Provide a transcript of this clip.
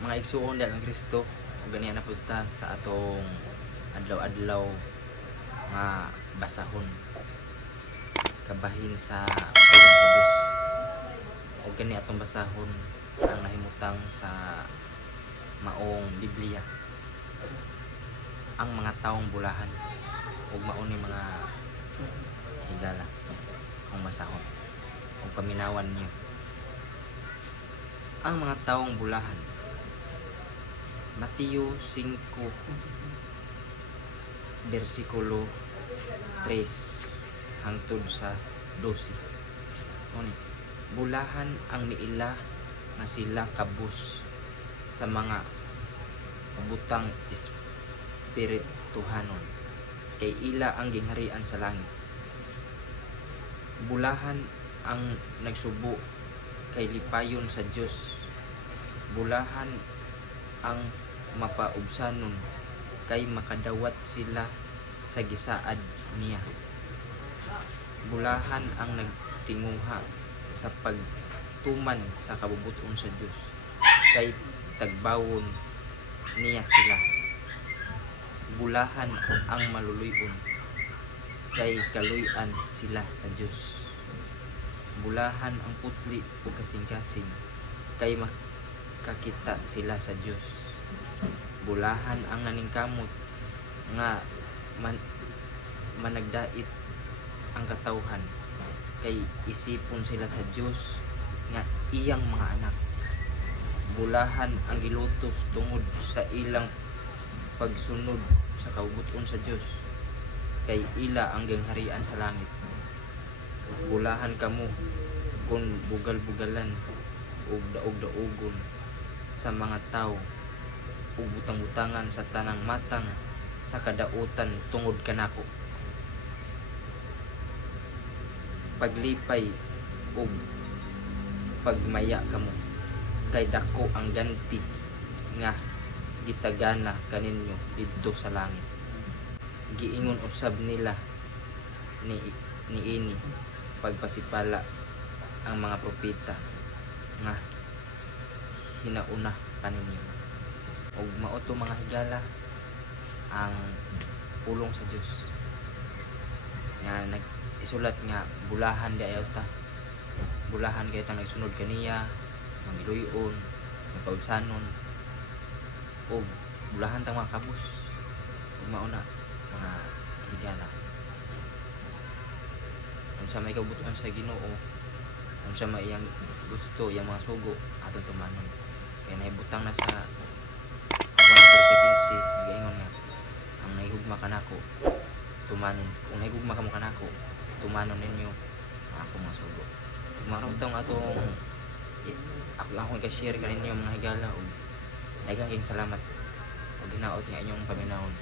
Mga igsuon dahil ang Kristo ug ganiya na punta sa atong adlaw-adlaw nga basahon kabahin sa pulong sa Dios. Ug gani atong basahon ang nahimutang sa maong Biblia. Ang mga taong bulahan ug mao ni mga higala ang basahon ug paminawan niyo. Ang mga taong bulahan, Mateo 5 versikulo 3 hangtod sa 12. Bulahan ang miila nga sila kabus sa mga butang espirituhanon, kay ila ang gingharian sa langit. Bulahan ang nagsubo kay lipayon sa Dios. Bulahan ang mapaubsanon kay makadawat sila sa gisaad niya. Bulahan ang nagtinguha sa pagtuman sa kabubuton sa Dios, kay tagbawon niya sila. Bulahan ang maluluyon, kay kaluy-an sila sa Dios. Bulahan ang putli o kasing-kasing, kay makakita sila sa Dios. Bulahan ang naningkamot nga managdait ang katawhan, kay isipon sila sa Dios nga iyang mga anak. Bulahan ang gilutos tungod sa ilang pagsunod sa kabubuton sa Dios, kay ila ang gingharian sa langit. Bulahan kamo kung bugal-bugalan ug daog-daogon sa mga tawo ug butang-butangan sa tanang matang sa kadautan tungod kanako. Paglipay ug pagmaya kamo, kay dako ang ganti nga gitagana kaninyo didto sa langit. Giingon usab nila niini pagpasipala ang mga propeta nga hinauna kaninyo. Ug mao to mga higala ang pulong sa Dios nga nag-isulat nga bulahan di ayaw ta. Bulahan kay tang nagsunod kaniya, magiluyon, nagpaulsanon, ug bulahan tang mga kabus. Ug mao na mga higala. Unsa may kabutuan sa Ginoo, unsa may iyang gusto, iyang mga sugo ato tumanon. Kaya nahibutang na sa 1:15 magaingon nga ang nahigugma kanako tumanon. Kung nahigugma kamo kanako, tumanon ninyo ako mga sugo. Maraming taong atong ako i-share kaninyo mga higala ug daghang salamat ug hinaot nga inyong paminawon.